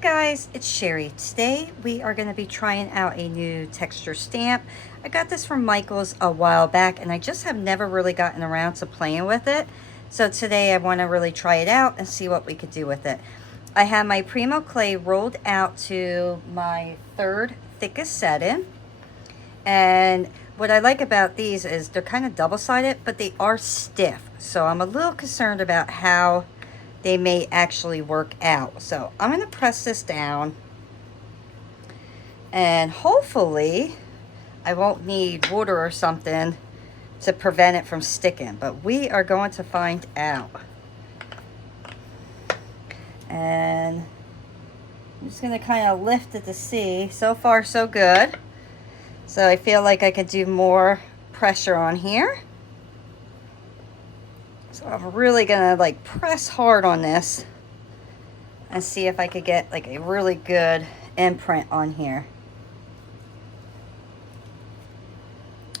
Guys, it's Sherry. Today we are going to be trying out a new texture stamp. I got this from Michael's a while back and I just have never really gotten around to playing with it. So today I want to really try it out and see what we could do with it. I have my Primo clay rolled out to my third thickest setting. And what I like about these is they're kind of double-sided, but they are stiff. So I'm a little concerned about how they may actually work out. So I'm going to press this down and hopefully I won't need water or something to prevent it from sticking, but we are going to find out. And I'm just going to kind of lift it to see. So far so good. So I feel like I could do more pressure on here. So I'm really gonna like press hard on this and see if I could get like a really good imprint on here.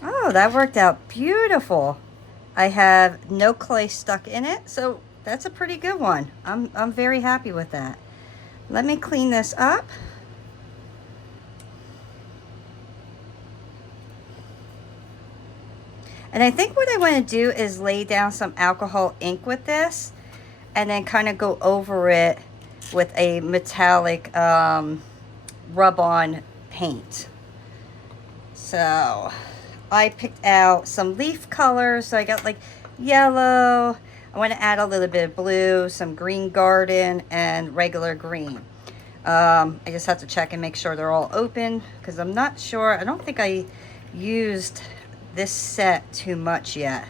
Oh, that worked out beautiful. I have no clay stuck in it, so that's a pretty good one. I'm very happy with that. Let me clean this up. And I think what I want to do is lay down some alcohol ink with this and then kind of go over it with a metallic rub-on paint. So I picked out some leaf colors. So I got like yellow. I want to add a little bit of blue, some green garden, and regular green. I just have to check and make sure they're all open because I'm not sure. I don't think I used this set too much yet.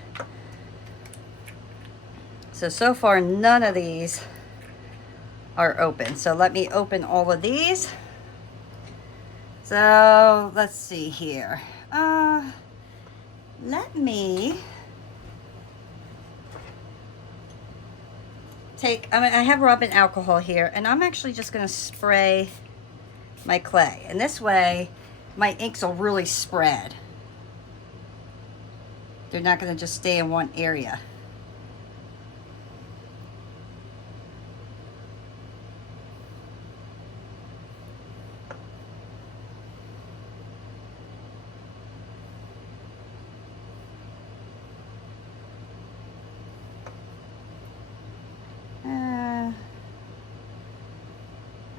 So far none of these are open. So let me open all of these. So let's see here. Let me take, I have rubbing alcohol here and I'm actually just going to spray my clay. And this way my inks will really spread. They're not going to just stay in one area.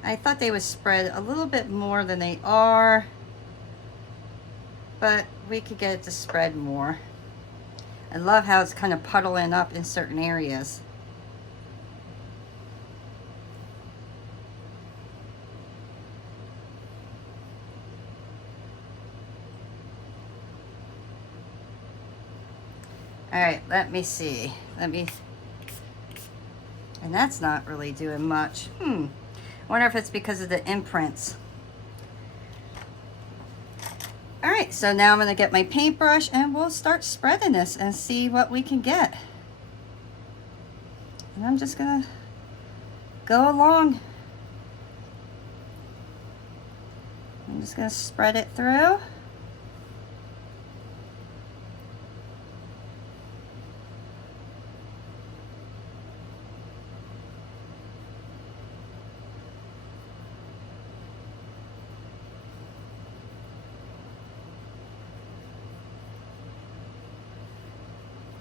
I thought they would spread a little bit more than they are, but we could get it to spread more. I love how it's kind of puddling up in certain areas. All right, let me see. And that's not really doing much. I wonder if it's because of the imprints. All right, so now I'm going to get my paintbrush and we'll start spreading this and see what we can get. And I'm just going to go along. I'm just going to spread it through.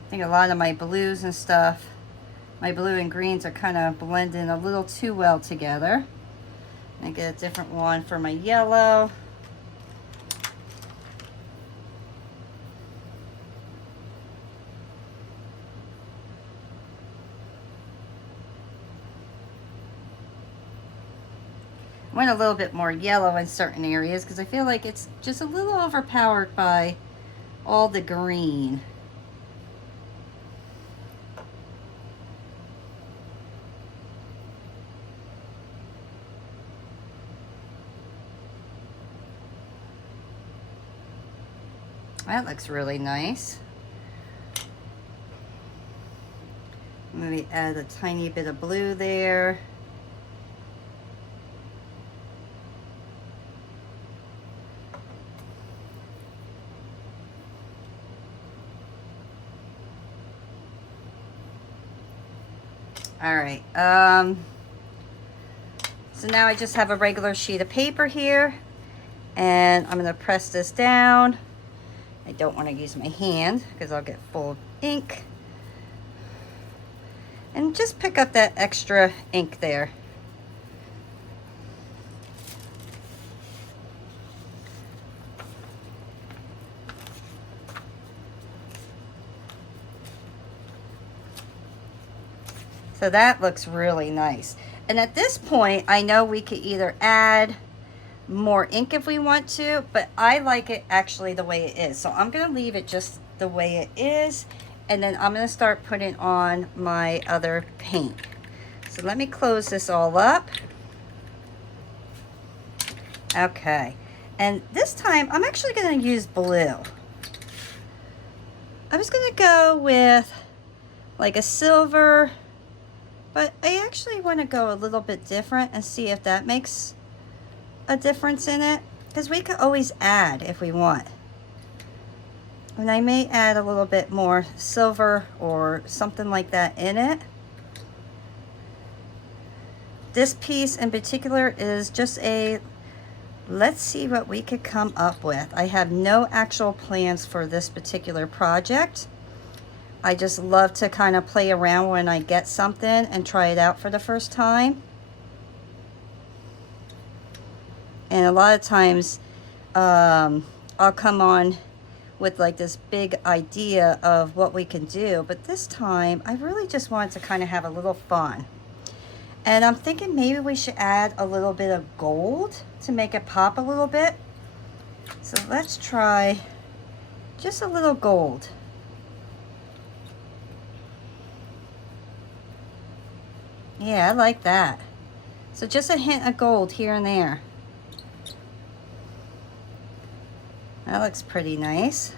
I think a lot of my blues and stuff, my blue and greens are kind of blending a little too well together. I get a different one for my yellow. I want a little bit more yellow in certain areas because I feel like it's just a little overpowered by all the green. That looks really nice. Maybe add a tiny bit of blue there. All right. So now I just have a regular sheet of paper here, and I'm gonna press this down. I don't want to use my hand because I'll get full of ink. And just pick up that extra ink there. So that looks really nice. And at this point, I know we could either add more ink if we want to, but I like it actually the way it is. So I'm gonna leave it just the way it is, and then I'm gonna start putting on my other paint. So let me close this all up. Okay, and this time I'm actually gonna use blue. I was gonna go with like a silver, but I actually want to go a little bit different and see if that makes a difference in it, because we could always add if we want. And I may add a little bit more silver or something like that in it. This piece in particular is just a, let's see what we could come up with. I have no actual plans for this particular project. I just love to kind of play around when I get something and try it out for the first time. And a lot of times I'll come on with like this big idea of what we can do, but this time I really just wanted to kind of have a little fun. And I'm thinking maybe we should add a little bit of gold to make it pop a little bit. So let's try just a little gold. Yeah, I like that. So just a hint of gold here and there. That looks pretty nice.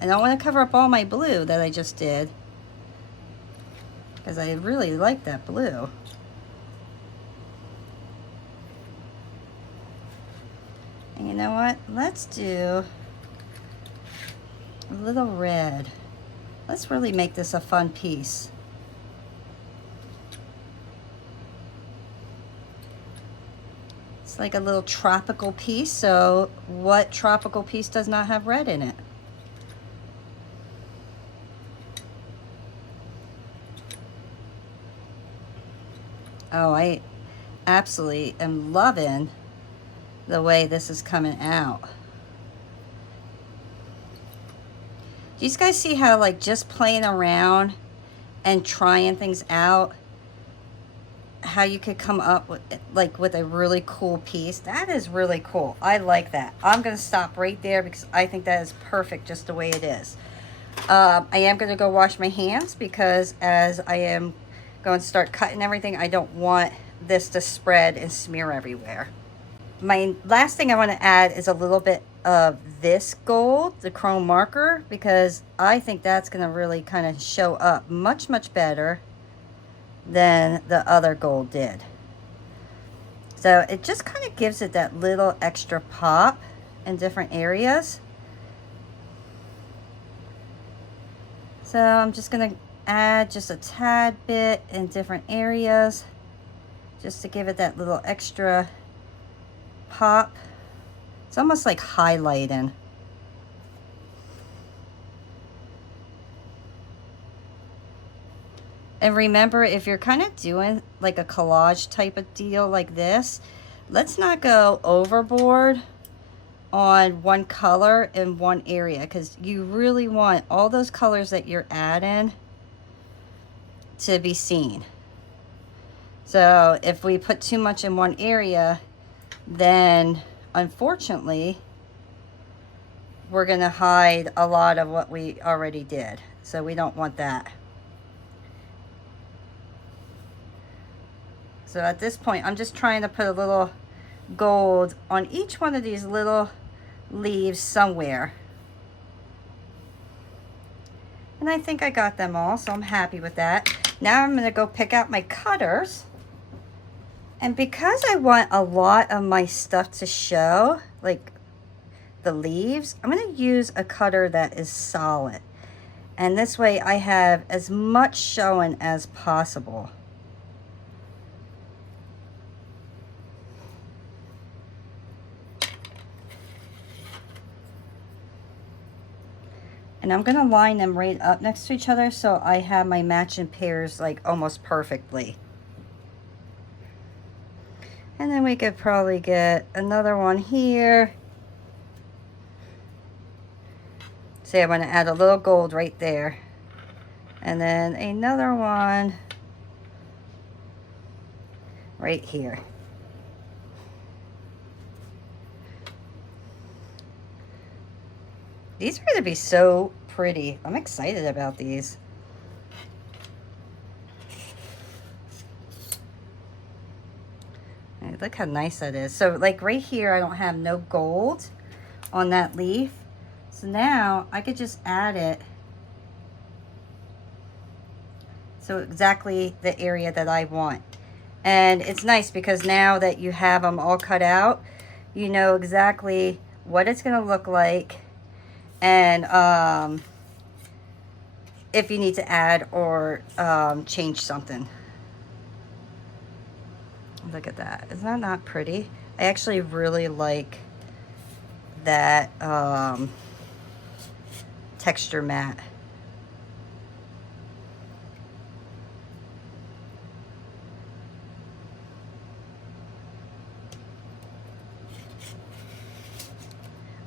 I don't want to cover up all my blue that I just did, because I really like that blue. And you know what? Let's do a little red. Let's really make this a fun piece. It's like a little tropical piece, so what tropical piece does not have red in it? Oh, I absolutely am loving the way this is coming out. Do you guys see how like just playing around and trying things out, how you could come up with like with a really cool piece? That is really cool. I like that. I'm gonna stop right there because I think that is perfect just the way it is. I am gonna go wash my hands because as I am going to start cutting everything, I don't want this to spread and smear everywhere. My last thing I want to add is a little bit of this gold, the chrome marker, because I think that's going to really kind of show up much better than the other gold did. So it just kind of gives it that little extra pop in different areas. So I'm just going to add just a tad bit in different areas just to give it that little extra pop. It's almost like highlighting. And remember, if you're kind of doing like a collage type of deal like this, let's not go overboard on one color in one area, because you really want all those colors that you're adding to be seen. So if we put too much in one area, then unfortunately we're going to hide a lot of what we already did. So we don't want that. So at this point, I'm just trying to put a little gold on each one of these little leaves somewhere. And I think I got them all, so I'm happy with that. Now I'm going to go pick out my cutters. And because I want a lot of my stuff to show, like the leaves, I'm going to use a cutter that is solid. And this way I have as much showing as possible. And I'm gonna line them right up next to each other so I have my matching pairs like almost perfectly. And then we could probably get another one here. See, I'm gonna add a little gold right there. And then another one right here. These are gonna be so pretty. I'm excited about these. Hey, look how nice that is. So like right here, I don't have no gold on that leaf. So now I could just add it. So exactly the area that I want. And it's nice because now that you have them all cut out, you know exactly what it's gonna look like. And if you need to add or change something. Look at that. Isn't that not pretty? I actually really like that texture mat.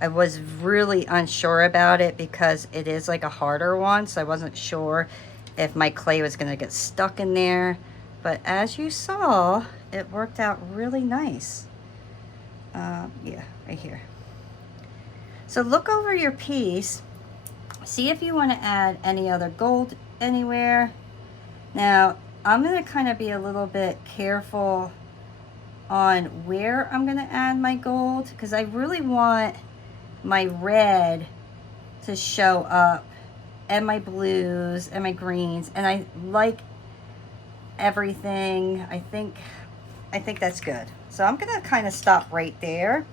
I was really unsure about it because it is like a harder one, so I wasn't sure if my clay was going to get stuck in there. But as you saw, it worked out really nice. Yeah, right here. So look over your piece. See if you want to add any other gold anywhere. Now, I'm going to kind of be a little bit careful on where I'm going to add my gold because I really want my red to show up and my blues and my greens, and I like everything. I think that's good. So I'm gonna kind of stop right there.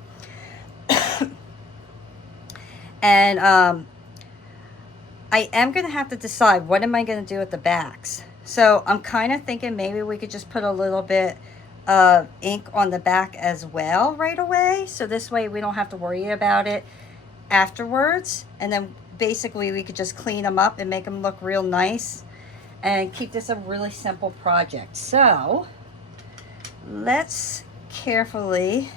And I am gonna have to decide what am I gonna do with the backs. So I'm kind of thinking maybe we could just put a little bit of ink on the back as well right away, so this way we don't have to worry about it afterwards, and then basically we could just clean them up and make them look real nice and keep this a really simple project. So let's carefully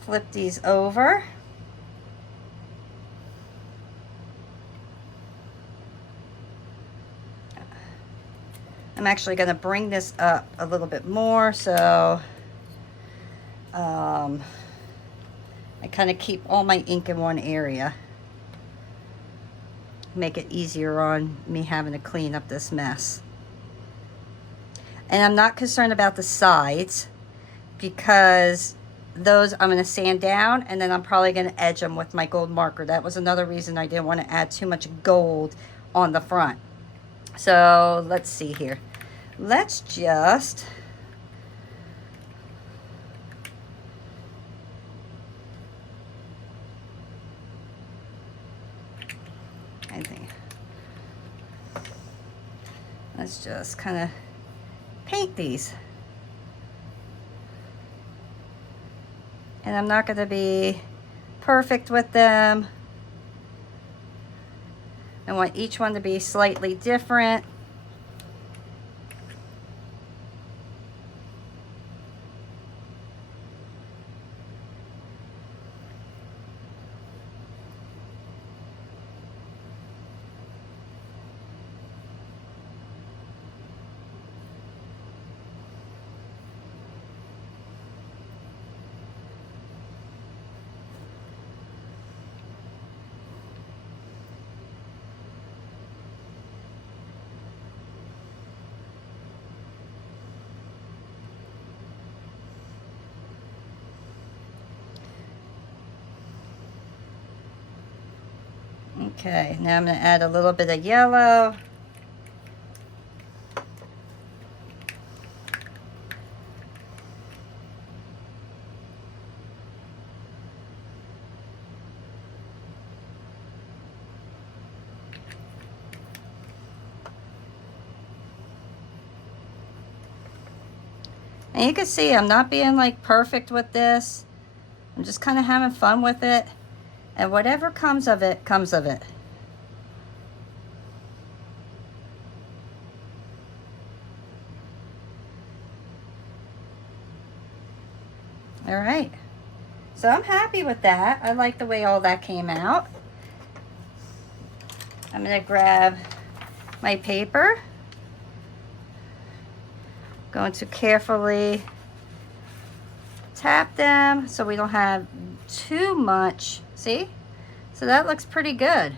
flip these over. I'm actually going to bring this up a little bit more so I kind of keep all my ink in one area. Make it easier on me having to clean up this mess. And I'm not concerned about the sides because those I'm going to sand down, and then I'm probably going to edge them with my gold marker. That was another reason I didn't want to add too much gold on the front. So let's see here. Let's just let's just kind of paint these. And I'm not going to be perfect with them. I want each one to be slightly different. Okay, now I'm going to add a little bit of yellow. And you can see I'm not being like perfect with this. I'm just kind of having fun with it. And whatever comes of it, comes of it. All right. So I'm happy with that. I like the way all that came out. I'm going to grab my paper. Going to carefully tap them so we don't have too much. See? So that looks pretty good.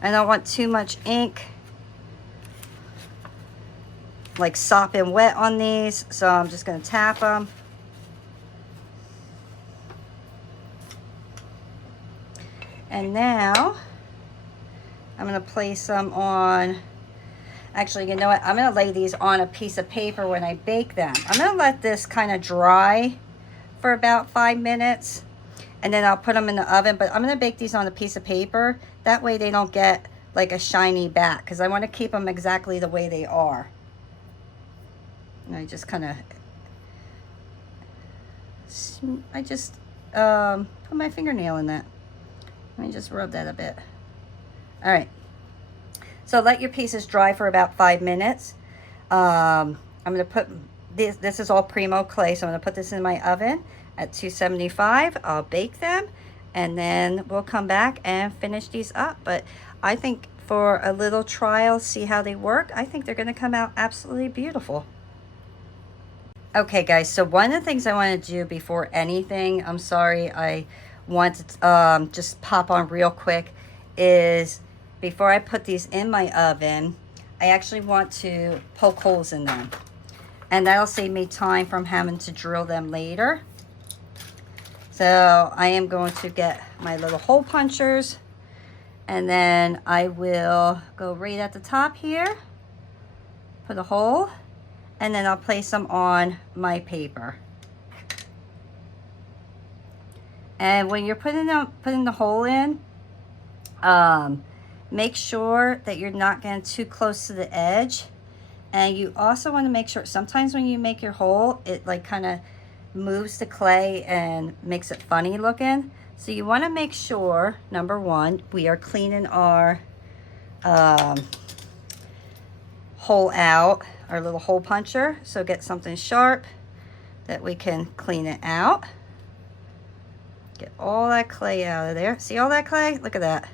I don't want too much ink, like sopping wet on these, so I'm just going to tap them. And now I'm going to place them on, actually, you know what? I'm going to lay these on a piece of paper when I bake them. I'm going to let this kind of dry for about 5 minutes, and then I'll put them in the oven. But I'm going to bake these on a piece of paper. That way they don't get like a shiny back, because I want to keep them exactly the way they are. And I just kind of, put my fingernail in that. Let me just rub that a bit. All right. So let your pieces dry for about 5 minutes. I'm going to put this is all Primo clay, so I'm going to put this in my oven at 275. I'll bake them, and then we'll come back and finish these up. But I think for a little trial, see how they work, I think they're going to come out absolutely beautiful. Okay, guys, so one of the things I want to do before anything, I'm sorry, I want to just pop on real quick, is before I put these in my oven, I actually want to poke holes in them. And that'll save me time from having to drill them later. So I am going to get my little hole punchers, and then I will go right at the top here, put a hole, and then I'll place them on my paper. And when you're putting the hole in, make sure that you're not getting too close to the edge. And you also want to make sure, sometimes when you make your hole, it like kind of moves the clay and makes it funny looking. So you want to make sure, number one, we are cleaning our hole out, our little hole puncher. So get something sharp that we can clean it out. Get all that clay out of there. See all that clay? Look at that.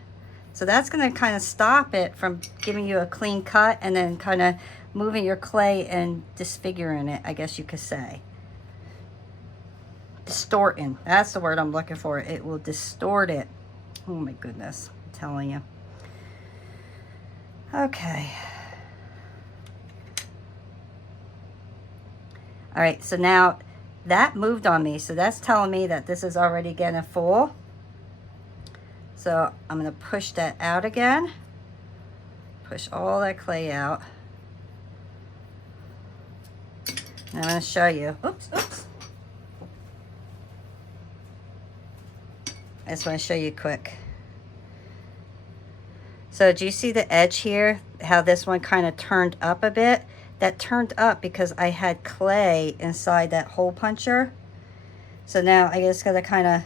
So that's going to kind of stop it from giving you a clean cut and then kind of moving your clay and disfiguring it, I guess you could say. Distorting. That's the word I'm looking for. It will distort it. Oh my goodness. I'm telling you. Okay. All right. So now that moved on me. So that's telling me that this is already getting full. So I'm going to push that out again. Push all that clay out. And I'm going to show you. Oops. I just want to show you quick. So do you see the edge here? How this one kind of turned up a bit? That turned up because I had clay inside that hole puncher. So now I just got to kind of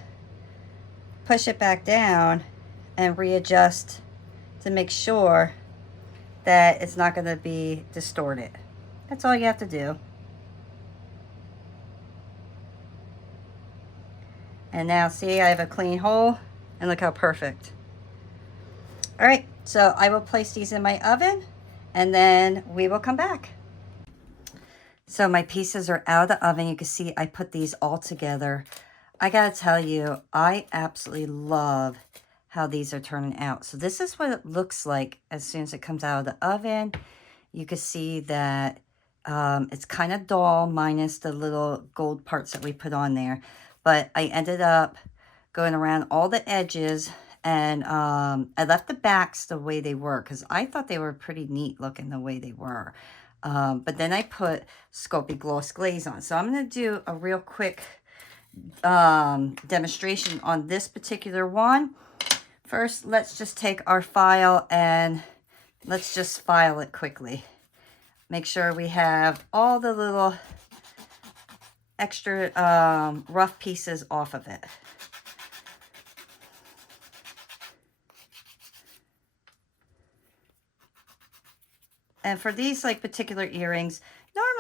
push it back down and readjust to make sure that it's not going to be distorted. That's all you have to do. And now see, I have a clean hole, and look how perfect. All right, so I will place these in my oven, and then we will come back. So my pieces are out of the oven. You can see I put these all together. I gotta tell you, I absolutely love how these are turning out. So this is what it looks like as soon as it comes out of the oven. You can see that it's kind of dull minus the little gold parts that we put on there. But I ended up going around all the edges, and I left the backs the way they were because I thought they were pretty neat looking the way they were. But then I put Sculpey Gloss Glaze on. So I'm going to do a real quick demonstration on this particular one. First, let's just take our file and let's just file it quickly. Make sure we have all the little extra rough pieces off of it. And for these like particular earrings,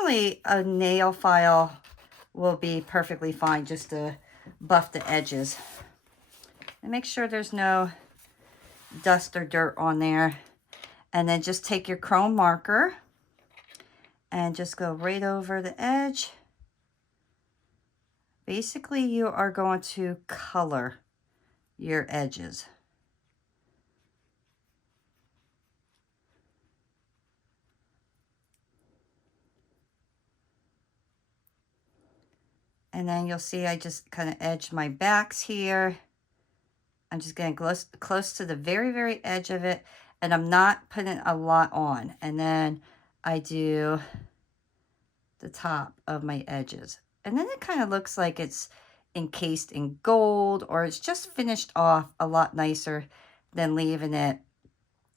Normally a nail file will be perfectly fine just to buff the edges. And make sure there's no dust or dirt on there. And then just take your chrome marker and just go right over the edge. Basically, you are going to color your edges. And then you'll see I just kind of edged my backs here. I'm just getting close to the very, very edge of it. And I'm not putting a lot on. And then I do the top of my edges. And then it kind of looks like it's encased in gold, or it's just finished off a lot nicer than leaving it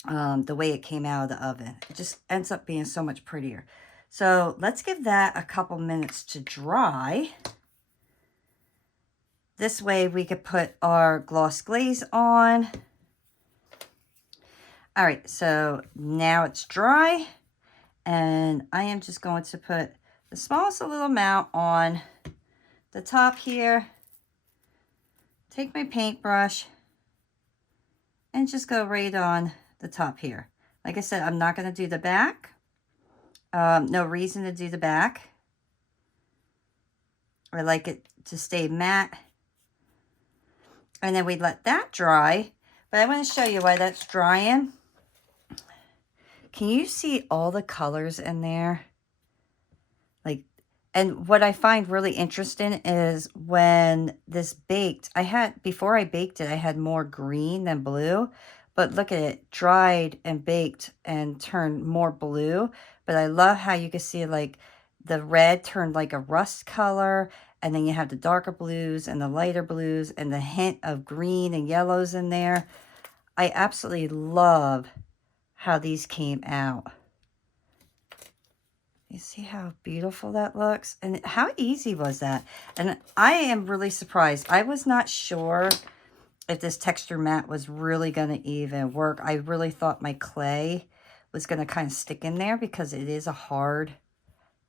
the way it came out of the oven. It just ends up being so much prettier. So let's give that a couple minutes to dry. This way we could put our gloss glaze on. All right, so now it's dry, and I am just going to put the smallest little amount on the top here. Take my paintbrush and just go right on the top here. Like I said, I'm not going to do the back. No reason to do the back. I like it to stay matte. And then we let that dry. But I want to show you why that's drying. Can you see all the colors in there? Like, and what I find really interesting is when this baked, before I baked it, I had more green than blue. But look at it, dried and baked and turned more blue. But I love how you can see like the red turned like a rust color. And then you have the darker blues and the lighter blues and the hint of green and yellows in there. I absolutely love how these came out. You see how beautiful that looks? And how easy was that? And I am really surprised. I was not sure if this texture mat was really going to even work. I really thought my clay was going to kind of stick in there because it is a hard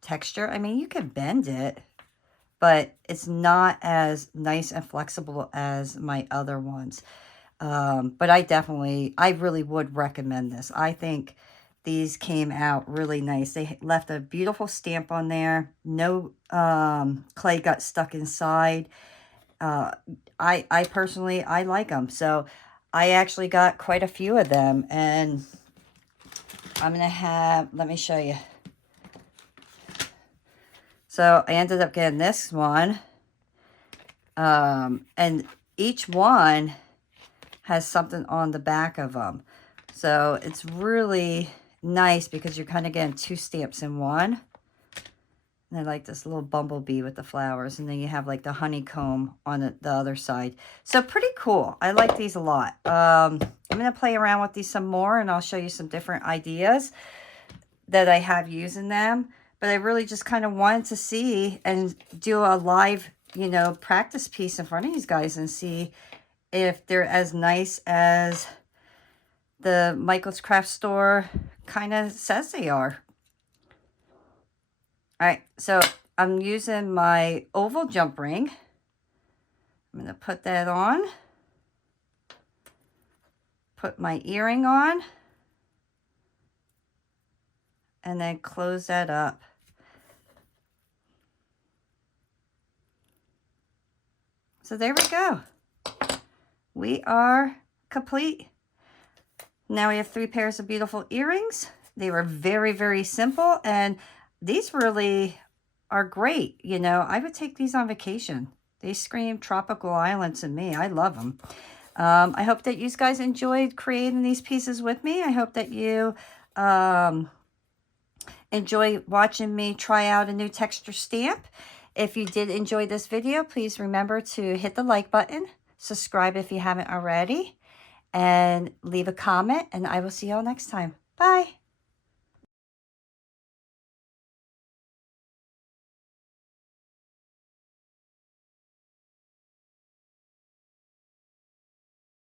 texture. I mean, you can bend it, but it's not as nice and flexible as my other ones. But I really would recommend this. I think these came out really nice. They left a beautiful stamp on there. No clay got stuck inside. I personally, I like them. So I actually got quite a few of them. And I'm going to have, let me show you. So I ended up getting this one. And each one has something on the back of them. So it's really nice because you're kind of getting two stamps in one. And I like this little bumblebee with the flowers. And then you have like the honeycomb on the other side. So pretty cool. I like these a lot. I'm going to play around with these some more. And I'll show you some different ideas that I have using them. But I really just kind of wanted to see and do a live, you know, practice piece in front of these guys and see if they're as nice as the Michael's Craft Store kind of says they are. All right, so I'm using my oval jump ring. I'm going to put that on. Put my earring on. And then close that up. So there we go. We are complete. Now we have 3 pairs of beautiful earrings. They were very, very simple, and these really are great. You know, I would take these on vacation. They scream tropical island to me. I love them. I hope that you guys enjoyed creating these pieces with me. I hope that you enjoy watching me try out a new texture stamp. If you did enjoy this video, please remember to hit the like button, subscribe if you haven't already, and leave a comment, and I will see you all next time. Bye.